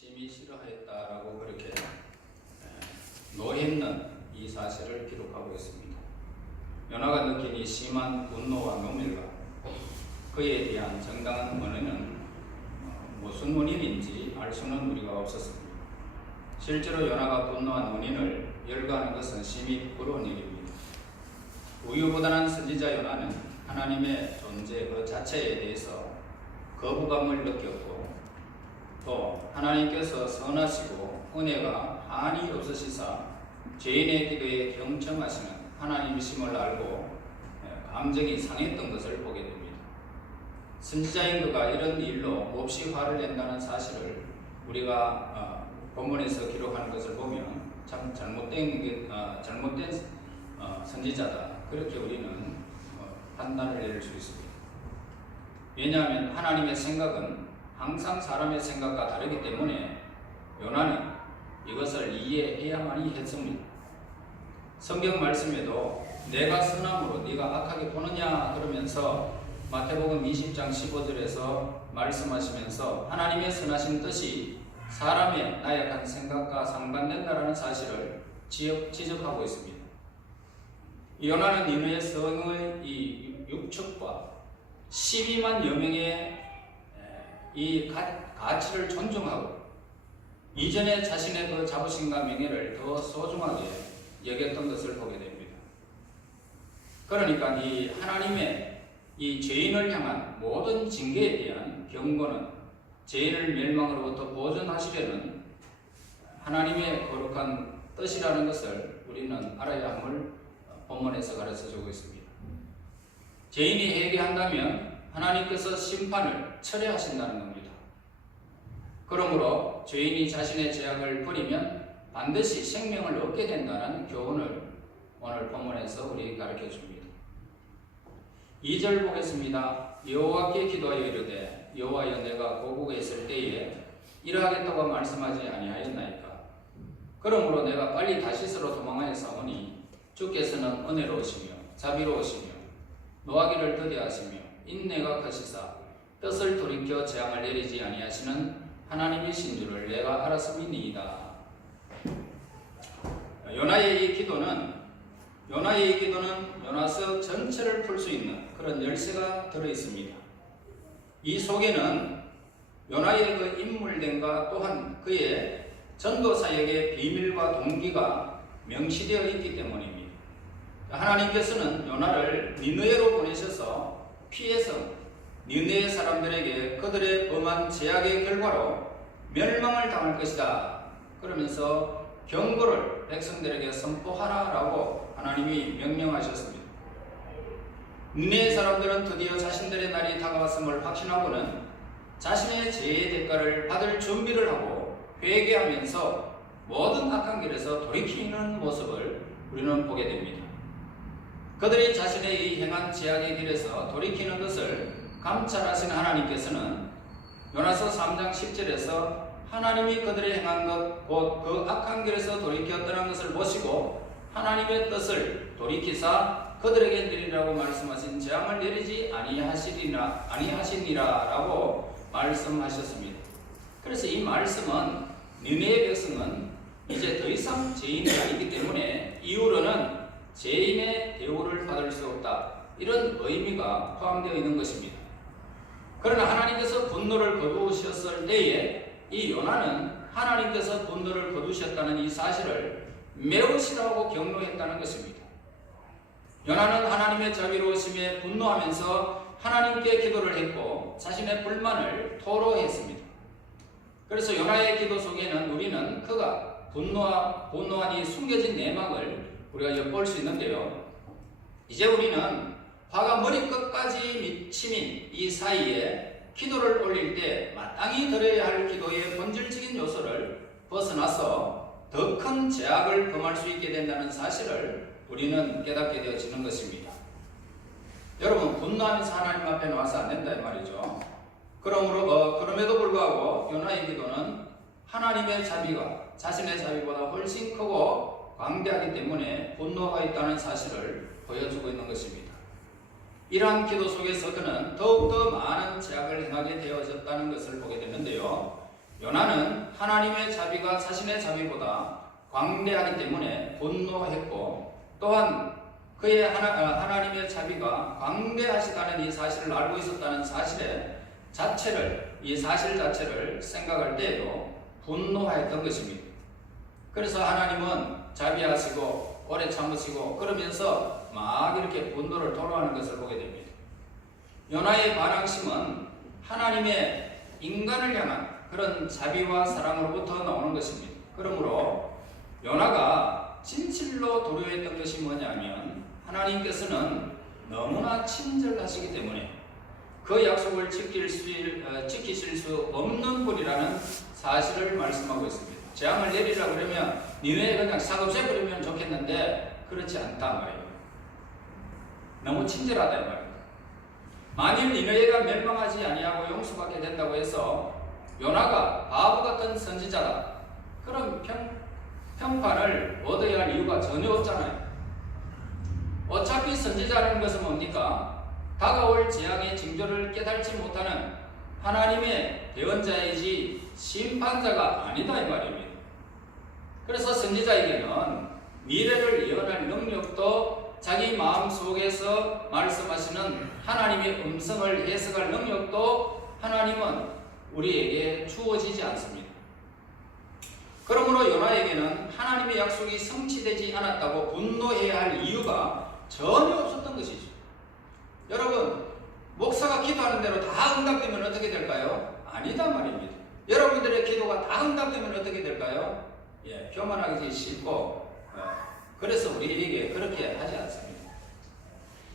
심히 싫어했다라고 그렇게 노했는 이 사실을 기록하고 있습니다. 요나가 느낀 이 심한 분노와 노밀과 그에 대한 정당한 원인은 무슨 원인인지 알 수는 우리가 없었습니다. 실제로 요나가 분노한 원인을 열거하는 것은 심히 부끄러운 일입니다. 우유부단한 선지자 요나는 하나님의 존재 그 자체에 대해서 거부감을 느꼈고, 또 하나님께서 선하시고 은혜가 한이 없으시사 죄인의 기도에 경청하시는 하나님이심을 알고 감정이 상했던 것을 보게 됩니다. 선지자인 그가 이런 일로 몹시 화를 낸다는 사실을 우리가 본문에서 기록하는 것을 보면 참 잘못된 선지자다, 그렇게 우리는 판단을 내릴 수 있습니다. 왜냐하면 하나님의 생각은 항상 사람의 생각과 다르기 때문에 요나는 이것을 이해해야만이 했습니다. 성경 말씀에도 내가 선함으로 네가 악하게 보느냐 그러면서 마태복음 20장 15절에서 말씀하시면서 하나님의 선하신 뜻이 사람의 나약한 생각과 상반된다라는 사실을 지적하고 있습니다. 요나는 니느웨 성의 이 육축과 12만 여명의 이 가치를 존중하고 이전에 자신의 그 자부심과 명예를 더 소중하게 여겼던 것을 보게 됩니다. 그러니까 이 하나님의 이 죄인을 향한 모든 징계에 대한 경고는 죄인을 멸망으로부터 보존하시려는 하나님의 거룩한 뜻이라는 것을 우리는 알아야 함을 본문에서 가르쳐주고 있습니다. 죄인이 회개한다면 하나님께서 심판을 철회하신다는 겁니다. 그러므로 죄인이 자신의 죄악을 버리면 반드시 생명을 얻게 된다는 교훈을 오늘 본문에서 우리 가르쳐 줍니다. 2절 보겠습니다. 여호와께 기도하여 이르되 여호와여 내가 고국에 있을 때에 이러하겠다고 말씀하지 아니하였나이까. 그러므로 내가 빨리 다시스로 도망하여 싸우니 주께서는 은혜로우시며 자비로우시며 노하기를 더디하시며 인내가 크시사 뜻을 돌이켜 재앙을 내리지 아니하시는 하나님이신 줄을 내가 알았음이니이다. 요나의 이 기도는 요나서 전체를 풀 수 있는 그런 열쇠가 들어있습니다. 이 속에는 요나의 그 인물됨과 또한 그의 전도 사역의 비밀과 동기가 명시되어 있기 때문입니다. 하나님께서는 요나를 니느웨로 보내셔서 피해서 니느웨 사람들에게 그들의 범한 죄악의 결과로 멸망을 당할 것이다 그러면서 경고를 백성들에게 선포하라라고 하나님이 명령하셨습니다. 니느웨 사람들은 드디어 자신들의 날이 다가왔음을 확신하고는 자신의 죄의 대가를 받을 준비를 하고 회개하면서 모든 악한 길에서 돌이키는 모습을 우리는 보게 됩니다. 그들이 자신의 이 행한 죄악의 길에서 돌이키는 것을 감찰하신 하나님께서는 요나서 3장 10절에서 하나님이 그들이 행한 것 곧 그 악한 길에서 돌이켜 떠난 것을 보시고 하나님의 뜻을 돌이키사 그들에게 내리라고 말씀하신 재앙을 내리지 아니하시니라라고 말씀하셨습니다. 그래서 이 말씀은 니느웨 백성은 이제 더 이상 죄인이 아니기 때문에 이후로는 죄인의 대우를 받을 수 없다, 이런 의미가 포함되어 있는 것입니다. 그러나 하나님께서 분노를 거두셨을 때에 이 요나는 하나님께서 분노를 거두셨다는 이 사실을 매우 싫어하고 경노했다는 것입니다. 요나는 하나님의 자비로우심에 분노하면서 하나님께 기도를 했고 자신의 불만을 토로했습니다. 그래서 요나의 기도 속에는 우리는 그가 분노한 이 숨겨진 내막을 우리가 엿볼 수 있는데요. 이제 우리는 화가 머리끝까지 미치민 이 사이에 기도를 올릴 때 마땅히 드려야 할 기도의 본질적인 요소를 벗어나서 더 큰 죄악을 범할 수 있게 된다는 사실을 우리는 깨닫게 되어지는 것입니다. 여러분, 분노하면서 하나님 앞에 나와서 안 된다 이 말이죠. 그럼에도 불구하고 요나의 기도는 하나님의 자비가 자신의 자비보다 훨씬 크고 광대하기 때문에 분노가 있다는 사실을 보여주고 있는 것입니다. 이러한 기도 속에서 그는 더욱더 많은 죄악을 행하게 되어졌다는 것을 보게 되는데요. 요나는 하나님의 자비가 자신의 자비보다 광대하기 때문에 분노했고, 또한 그의 하나님의 자비가 광대하시다는 이 사실을 알고 있었다는 이 사실 자체를 생각할 때에도 분노하였던 것입니다. 그래서 하나님은 자비하시고 오래 참으시고 그러면서 막 이렇게 분노를 토로하는 것을 보게 됩니다. 요나의 반항심은 하나님의 인간을 향한 그런 자비와 사랑으로부터 나오는 것입니다. 그러므로 요나가 진실로 두려워했던 것이 뭐냐면, 하나님께서는 너무나 친절하시기 때문에 그 약속을 지키실 수 없는 분이라는 사실을 말씀하고 있습니다. 재앙을 내리라 그러면 니네에 그냥 사급해버리면 좋겠는데 그렇지 않다 말이에요. 너무 친절하다 말이에요. 만일 니네가 멸망하지 아니하고 용서받게 된다고 해서 요나가 바보 같은 선지자다, 그런 평판을 얻어야 할 이유가 전혀 없잖아요. 어차피 선지자라는 것은 뭡니까? 다가올 재앙의 징조를 깨달지 못하는 하나님의 대언자이지 심판자가 아니다 이 말입니다. 그래서 선지자에게는 미래를 예언할 능력도, 자기 마음속에서 말씀하시는 하나님의 음성을 해석할 능력도 하나님은 우리에게 주어지지 않습니다. 그러므로 요나에게는 하나님의 약속이 성취되지 않았다고 분노해야 할 이유가 전혀 없었던 것이죠. 여러분, 목사가 기도하는 대로 다 응답되면 어떻게 될까요? 아니다 말입니다. 여러분들의 기도가 다 응답되면 어떻게 될까요? 교만하기 싫고, 그래서 우리에게 그렇게 하지 않습니다.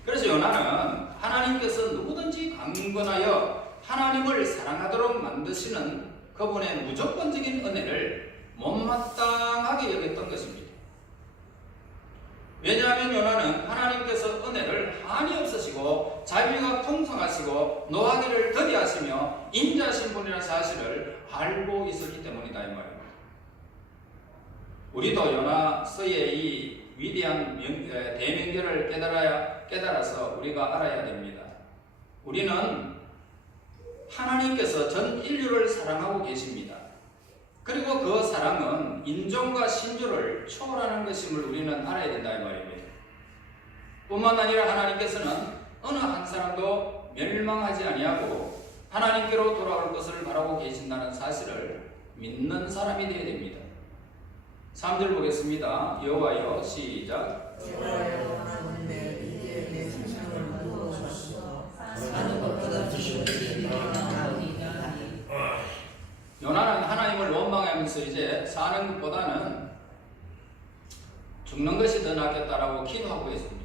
그래서 요나는 하나님께서 누구든지 강권하여 하나님을 사랑하도록 만드시는 그분의 무조건적인 은혜를 못마땅하게 여겼던 것입니다. 왜냐하면 요나는 하나님께서 은혜를 한이 없으시고 자비가 풍성하시고 노하기를 더디하시며 인자하신 분이라는 사실을 알고 있었기 때문이다 이 말입니다. 우리도 요나서의 이 위대한 대명제를 깨달아서 우리가 알아야 됩니다. 우리는 하나님께서 전 인류를 사랑하고 계십니다. 그리고 그 사랑은 인종과 신조를 초월하는 것임을 우리는 알아야 된다 이 말입니다. 뿐만 아니라 하나님께서는 어느 한 사람도 멸망하지 아니하고 하나님께로 돌아올 것을 바라고 계신다는 사실을 믿는 사람이 되어야 됩니다. 3절 보겠습니다. 여호와여, 시작. 여호와여, 나는 이에게 생명을 부어주시고 사는 것보다 주시는 요나는 하나님을 원망하면서 이제 사는 것보다는 죽는 것이 더 낫겠다라고 기도하고 있습니다.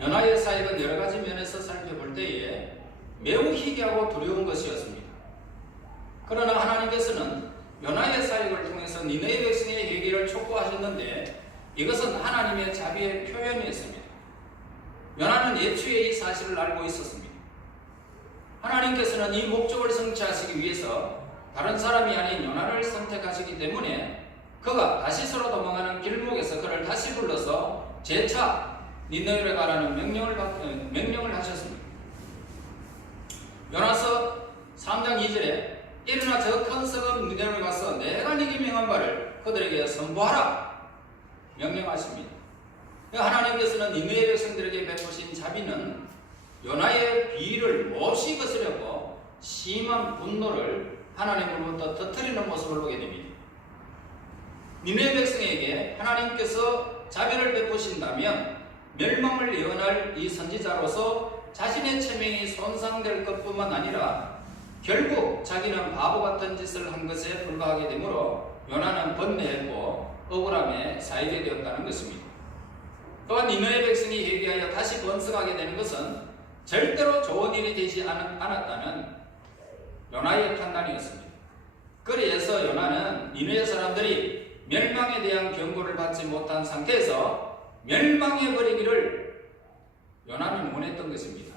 요나의 사역은 여러 가지 면에서 살펴볼 때에 매우 희귀하고 두려운 것이었습니다. 그러나 하나님께서는 요나의 사역을 통해서 니느웨 백성의 회개를 촉구하셨는데 이것은 하나님의 자비의 표현이었습니다. 요나는 예초에 이 사실을 알고 있었습니다. 하나님께서는 이 목적을 성취하시기 위해서 다른 사람이 아닌 요나를 선택하시기 때문에 그가 다시스로 도망하는 길목에서 그를 다시 불러서 재차 니느웨로 가라는 명령을 하셨습니다. 요나서 3장 2절에 일어나 저 큰 성읍 니느웨로 가서 내가 네게 명한 바를 그들에게 선포하라 명령하십니다. 하나님께서는 니느웨 백성들에게 베푸신 자비는 요나의 비위를 몹시 거스렸고 심한 분노를 하나님으로부터 터뜨리는 모습을 보게 됩니다. 니느웨 백성에게 하나님께서 자비를 베푸신다면 멸망을 예언할 이 선지자로서 자신의 체면이 손상될 것뿐만 아니라 결국 자기는 바보 같은 짓을 한 것에 불과하게 되므로 요나는 번뇌했고 억울함에 쌓이게 되었다는 것입니다. 또한 니느웨 백성이 회개하여 다시 번성하게 되는 것은 절대로 좋은 일이 되지 않았다는 요나의 판단이었습니다. 그래서 요나는 니느웨 사람들이 멸망에 대한 경고를 받지 못한 상태에서 멸망해버리기를 요나는 원했던 것입니다.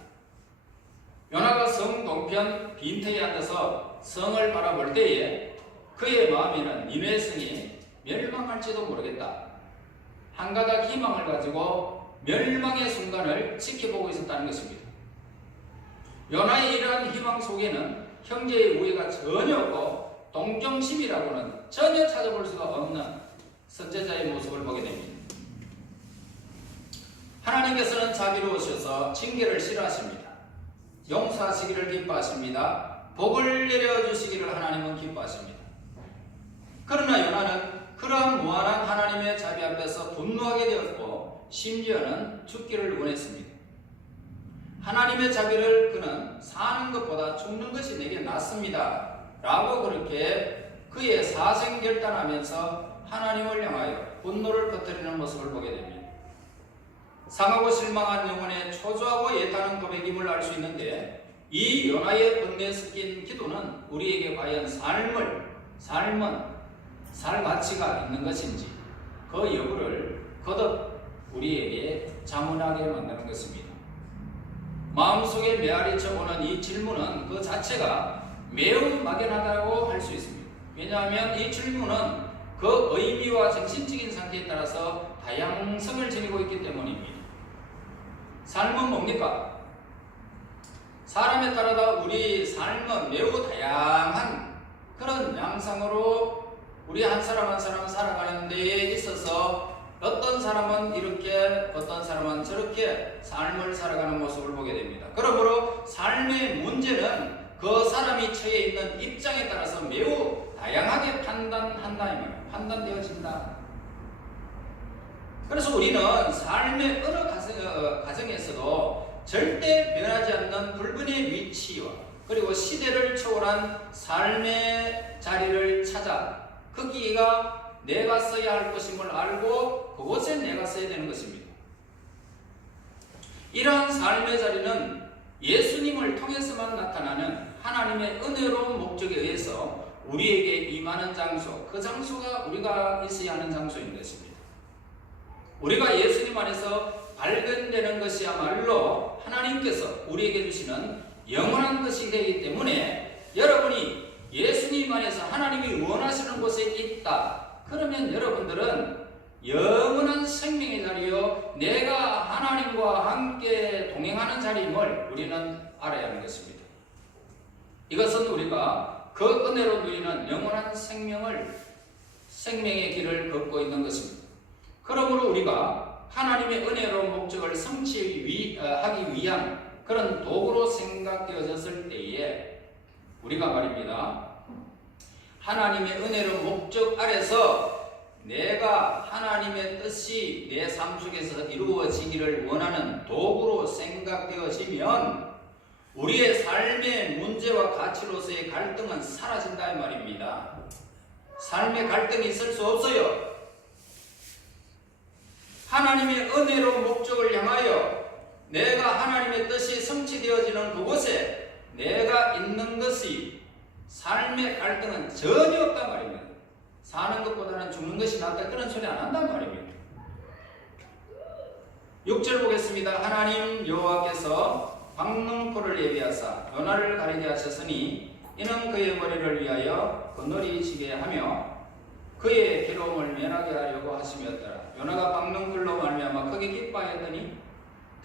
요나가 성 동편 빈터에 앉아서 성을 바라볼 때에 그의 마음에는 니느웨 성이 멸망할지도 모르겠다, 한 가닥 희망을 가지고 멸망의 순간을 지켜보고 있었다는 것입니다. 요나의 이러한 희망 속에는 형제의 우애가 전혀 없고 동정심이라고는 전혀 찾아볼 수가 없는 선지자의 모습을 보게 됩니다. 하나님께서는 자비로우셔서 징계를 싫어하십니다. 용서하시기를 기뻐하십니다. 복을 내려주시기를 하나님은 기뻐하십니다. 그러나 요나는 그러한 무한한 하나님의 자비 앞에서 분노하게 되었고 심지어는 죽기를 원했습니다. 하나님의 자비를 그는 사는 것보다 죽는 것이 내게 낫습니다 라고 그렇게 그의 사생결단하면서 하나님을 향하여 분노를 퍼뜨리는 모습을 보게 됩니다. 상하고 실망한 영혼의 초조하고 예타는 고백임을 알 수 있는데 이 요나의 번뇌에 섞인 기도는 우리에게 과연 살 가치가 있는 것인지 그 여부를 거듭 우리에게 자문하게 만드는 것입니다. 마음속에 메아리쳐 오는 이 질문은 그 자체가 매우 막연하다고 할 수 있습니다. 왜냐하면 이 질문은 그 의미와 정신적인 상태에 따라서 다양성을 지니고 있기 때문입니다. 삶은 뭡니까? 사람에 따라다 우리 삶은 매우 다양한 그런 양상으로 우리 한 사람 한 사람 살아가는 데에 있어서 어떤 사람은 이렇게 어떤 사람은 저렇게 삶을 살아가는 모습을 보게 됩니다. 그러므로 삶의 문제는 그 사람이 처해 있는 입장에 따라서 매우 다양하게 판단되어진다. 그래서 우리는 삶의 어느 가정에서도 절대 변하지 않는 불변의 위치와 그리고 시대를 초월한 삶의 자리를 찾아 거기가 내가 써야 할 것임을 알고 그곳에 내가 써야 되는 것입니다. 이러한 삶의 자리는 예수님을 통해서만 나타나는 하나님의 은혜로운 목적에 의해서 우리에게 임하는 장소, 그 장소가 우리가 있어야 하는 장소인 것입니다. 우리가 예수님 안에서 발견되는 것이야말로 하나님께서 우리에게 주시는 영원한 것이 되기 때문에 여러분이 예수님 안에서 하나님이 원하시는 곳에 있다. 그러면 여러분들은 영원한 생명의 자리요 내가 하나님과 함께 동행하는 자리임을 우리는 알아야 하는 것입니다. 이것은 우리가 그 은혜로 누리는 영원한 생명의 길을 걷고 있는 것입니다. 그러므로 우리가 하나님의 은혜로운 목적을 성취하기 위한 그런 도구로 생각되어졌을 때에 우리가 말입니다. 하나님의 은혜로운 목적 아래서 내가 하나님의 뜻이 내 삶 속에서 이루어지기를 원하는 도구로 생각되어지면 우리의 삶의 문제와 가치로서의 갈등은 사라진다 이 말입니다. 삶의 갈등이 있을 수 없어요. 하나님의 은혜로운 목적을 향하여 내가 하나님의 뜻이 성취되어지는 그곳에 내가 있는 것이 삶의 갈등은 전혀 없단 말입니다. 사는 것보다는 죽는 것이 낫다 그런 소리 안 한단 말입니다. 6절 보겠습니다. 하나님 여호와께서 박능포를 예비하사 요나를 가리게 하셨으니 이는 그의 머리를 위하여 건너리 지게 하며 그의 괴로움을 면하게 하려고 하심이었더라. 요나가 박능풀로 말미암아 크게 기뻐하였더니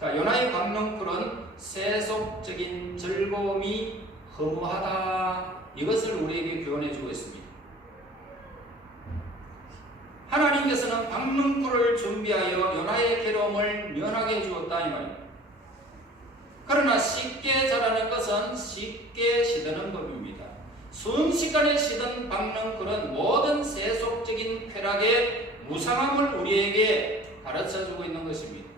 요나의 박능풀은 세속적인 즐거움이 허무하다. 이것을 우리에게 교훈해 주고 있습니다. 하나님께서는 박능풀을 준비하여 요나의 괴로움을 면하게 해주었다 이 말입니다. 그러나 쉽게 자라는 것은 쉽게 시드는 법입니다. 순식간에 시든 박능풀은 모든 세속적인 쾌락의 무상함을 우리에게 가르쳐주고 있는 것입니다.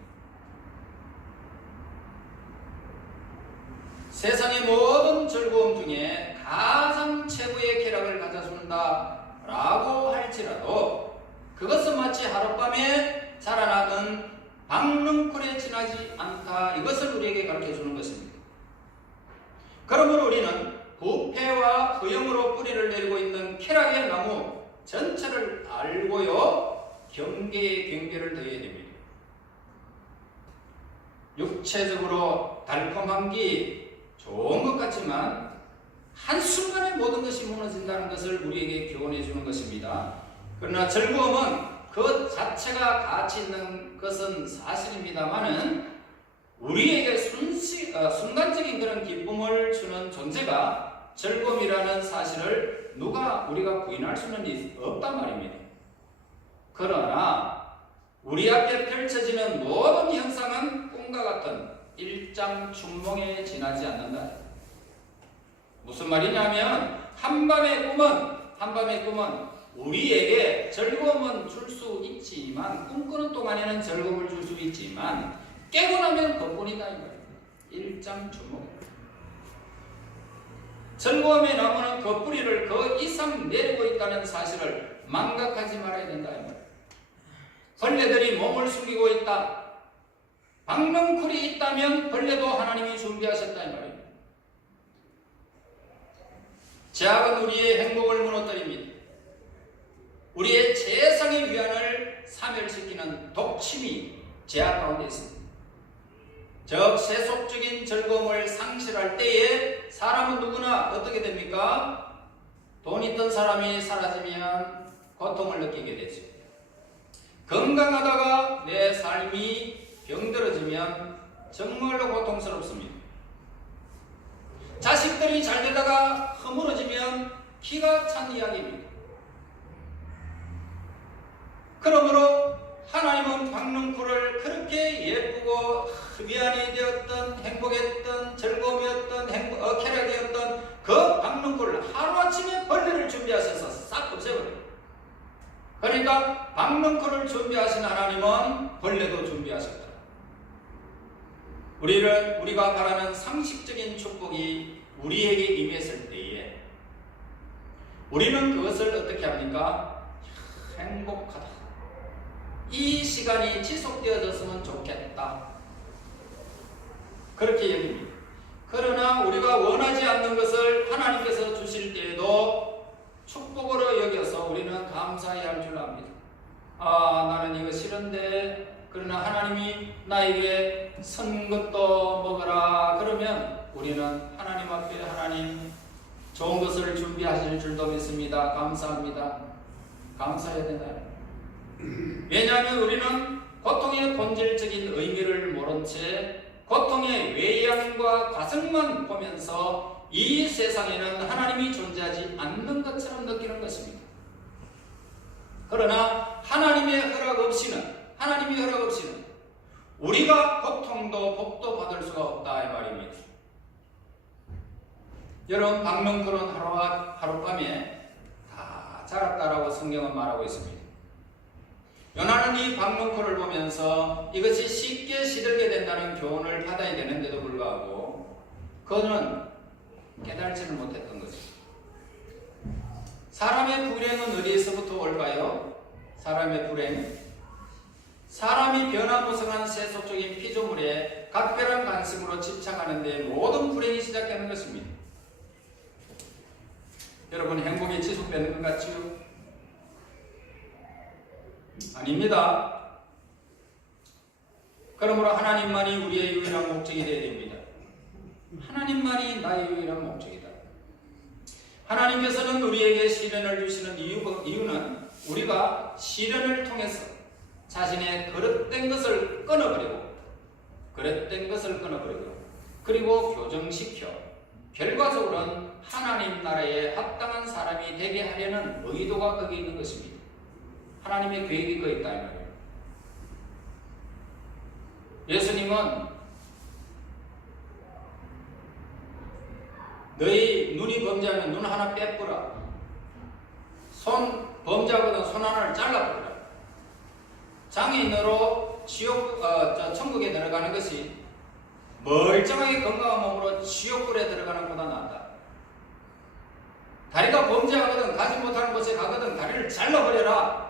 세상의 모든 즐거움 중에 가장 최고의 쾌락을 가져준다 라고 할지라도 그것은 마치 하룻밤에 자라나던 박능풀에 지나지 않다. 이것을 우리에게 가르쳐주는 것입니다. 그러므로 우리는 부패와 허영으로 뿌리를 내리고 있는 쾌락의 나무 전체를 알고요 경계에 경계를 더해야 됩니다. 육체적으로 달콤한 게 좋은 것 같지만 한순간에 모든 것이 무너진다는 것을 우리에게 교훈해 주는 것입니다. 그러나 즐거움은 그 자체가 가치 있는 것은 사실입니다만은 우리에게 순간적인 그런 기쁨을 주는 존재가 즐거움이라는 사실을 우리가 부인할 수는 없단 말입니다. 그러나 우리 앞에 펼쳐지는 모든 형상은 꿈과 같은 일장춘몽에 지나지 않는다. 무슨 말이냐면 한밤의 꿈은 우리에게 즐거움은 줄 수 있지만, 꿈꾸는 동안에는 즐거움을 줄 수 있지만 깨고 나면 그뿐이다 이 말입니다. 일장춘몽. 즐거움의 나무는 그 뿌리를 그 이상 내리고 있다는 사실을 망각하지 말아야 된다 이 말입니다. 벌레들이 몸을 숨기고 있다. 박넝쿨이 있다면 벌레도 하나님이 준비하셨다 이 말입니다. 제약은 우리의 행복을 무너뜨립니다. 우리의 세상의 위안을 사멸시키는 독침이 제약 가운데 있습니다. 즉 세속적인 즐거움을 상실할 때에 사람은 누구나 어떻게 됩니까? 돈 있던 사람이 사라지면 고통을 느끼게 되죠. 건강하다가 내 삶이 병들어지면 정말로 고통스럽습니다. 자식들이 잘 되다가 허물어지면 기가 찬 이야기입니다. 그러므로 하나님은 박넝쿨을 그렇게 예쁘고 위안이 되었던, 행복했던, 즐거움이었던, 쾌락이었던 그 박넝쿨을 하루아침에 벌레를 준비하셔서 싹 없애버려요. 그러니까 박넝쿨을 준비하신 하나님은 벌레도 준비하셨다. 우리가 바라는 상식적인 축복이 우리에게 임했을 때에 우리는 그것을 어떻게 합니까? 행복하다. 이 시간이 지속되어졌으면 좋겠다. 그렇게 여깁니다. 그러나 우리가 원하지 않는 것을 하나님께서 주실 때에도 축복으로 여겨서 우리는 감사해야 할 줄 압니다. 나는 이거 싫은데, 그러나 하나님이 나에게 선 것도 먹어라 그러면 우리는 하나님 앞에 하나님 좋은 것을 준비하실 줄도 믿습니다. 감사합니다. 감사해야 된다. 왜냐하면 우리는 고통의 본질적인 의미를 모른 채 고통의 외양과 가슴만 보면서 이 세상에는 하나님이 존재하지 않는 것처럼 느끼는 것입니다. 그러나 하나님의 허락 없이는 우리가 고통도 복도 받을 수가 없다 이 말입니다. 여러분 박넝쿨은 하룻밤에 다 자랐다라고 성경은 말하고 있습니다. 요나는 이 박넝쿨을 보면서 이것이 쉽게 시들게 된다는 교훈을 받아야 되는데도 불구하고 그는 깨달지를 못했던 것입니다. 사람의 불행은 어디에서부터 올까요? 사람의 불행, 사람이 변화무성한 세속적인 피조물에 각별한 관심으로 집착하는 데 모든 불행이 시작되는 것입니다. 여러분 행복이 지속되는 것 같지요? 아닙니다. 그러므로 하나님만이 우리의 유일한 목적이 되어야 됩니다. 하나님만이 나의 유일한 목적이다. 하나님께서는 우리에게 시련을 주시는 이유는 우리가 시련을 통해서 자신의 그릇된 것을 끊어버리고 그리고 교정시켜 결과적으로는 하나님 나라에 합당한 사람이 되게 하려는 의도가 거기에 있는 것입니다. 하나님의 계획이 거기 있다 이 말이에요. 예수님은 너희 눈이 범죄하면 눈 하나 빼뿌라, 손 범죄하거든 손 하나를 잘라버리라. 장애인으로 천국에 들어가는 것이 멀쩡하게 건강한 몸으로 지옥불에 들어가는 것보다 낫다. 다리가 범죄하거든 가지 못하는 곳에 가거든 다리를 잘라버려라.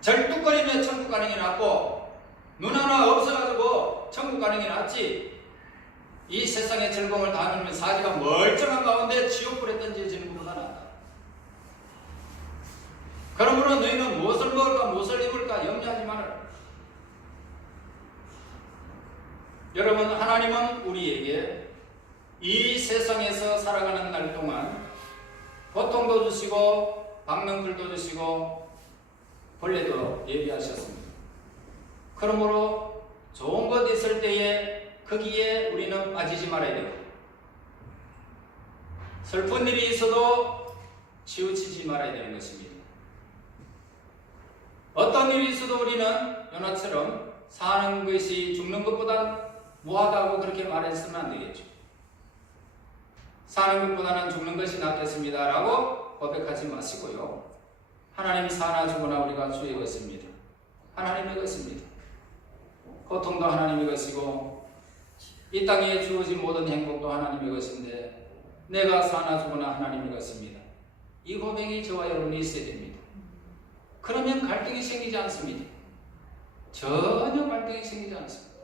절뚝거리며 천국 가는 게 낫고 눈 하나 없어가지고 천국 가는 게 낫지, 이 세상의 즐거움을 다 누리면 사지가 멀쩡한 가운데 지옥불에 던져지는 것보다 낫다. 그러므로 너희는 무엇을 먹을까 무엇을 입을까 염려하지 말아라. 여러분 하나님은 우리에게 이 세상에서 살아가는 날 동안 고통도 주시고 박넝쿨도 주시고 벌레도 예비하셨습니다. 그러므로 좋은 것 있을 때에 거기에 우리는 빠지지 말아야 되고 슬픈 일이 있어도 치우치지 말아야 되는 것입니다. 어떤 일이 있어도 우리는 요나처럼 사는 것이 죽는 것보다 무하다고 그렇게 말했으면 안 되겠죠. 사는 것보다는 죽는 것이 낫겠습니다 라고 고백하지 마시고요. 하나님 사나 죽으나 우리가 주의 것입니다. 하나님의 것입니다. 고통도 하나님의 것이고 이 땅에 주어진 모든 행복도 하나님의 것인데 내가 사나 죽으나 하나님의 것입니다. 이 고백이 저와 여러분이 있어야 됩니다. 그러면 갈등이 생기지 않습니다. 전혀 갈등이 생기지 않습니다.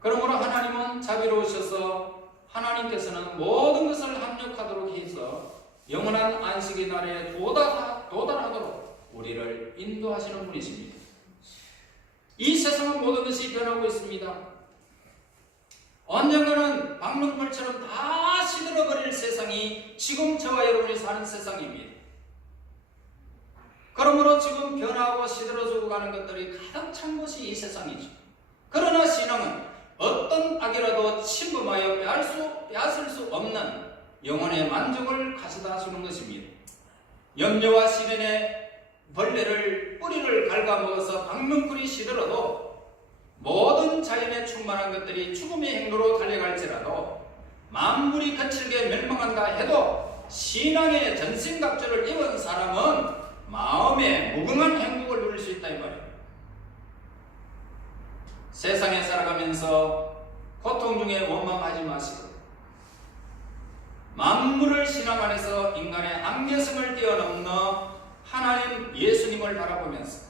그러므로 하나님은 자비로우셔서 하나님께서는 모든 것을 합력하도록 해서 영원한 안식의 날에 도달하도록 우리를 인도하시는 분이십니다. 이 세상은 모든 것이 변하고 있습니다. 언젠가는 박릉불처럼 다 시들어버릴 세상이 지금 저와 여러분이 사는 세상입니다. 그러므로 지금 변하고 시들어지고 가는 것들이 가득 찬 것이 이 세상이죠. 그러나 신앙은 어떤 악이라도 침범하여 빼앗을 수 없는 영혼의 만족을 가져다 주는 것입니다. 염려와 시련의 벌레를 뿌리를 갉아먹어서 박릉불이 시들어도 모든 자연에 충만한 것들이 죽음의 행로로 달려갈지라도 만물이 거칠게 멸망한다 해도 신앙의 전생갑주를 입은 사람은 마음에 무궁한 행복을 누릴 수 있다 이 말이에요. 세상에 살아가면서 고통 중에 원망하지 마시고 만물을 신앙 안에서 인간의 악녀성을 뛰어넘는 하나님 예수님을 바라보면서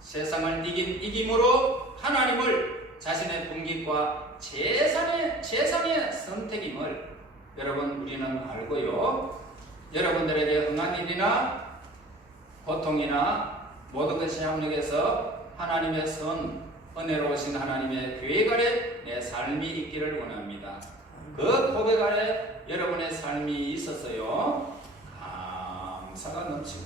세상을 이김으로 하나님을 자신의 분깃과 재산의 선택임을 여러분 우리는 알고요. 여러분들에게 응한 일이나 고통이나 모든 것이 협력해서 하나님의 은혜로우신 하나님의 계획 아래 내 삶이 있기를 원합니다. 그 고백 아래 여러분의 삶이 있었어요. 감사가 넘치고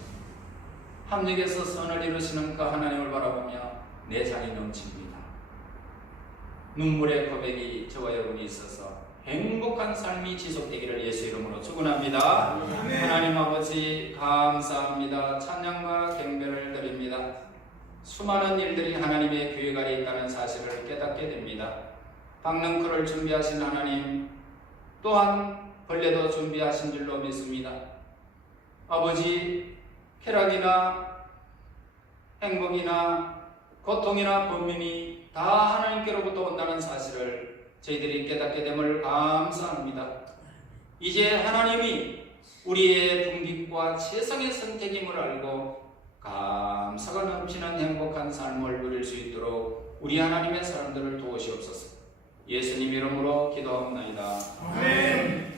합력해서 선을 이루시는 그 하나님을 바라보며 내 잔이 넘칩니다. 눈물의 고백이 저와 여러분이 있어서 행복한 삶이 지속되기를 예수 이름으로 축원합니다. 하나님 아버지 감사합니다. 찬양과 경배를 드립니다. 수많은 일들이 하나님의 계획 아래 있다는 사실을 깨닫게 됩니다. 박능크를 준비하신 하나님 또한 벌레도 준비하신 줄로 믿습니다. 아버지 쾌락이나 행복이나 고통이나 번민이 다 하나님께로부터 온다는 사실을 저희들이 깨닫게 됨을 감사합니다. 이제 하나님이 우리의 분깃과 최상의 선택임을 알고 감사가 넘치는 행복한 삶을 누릴 수 있도록 우리 하나님의 사람들을 도우시옵소서. 예수님 이름으로 기도하옵나이다. 아멘.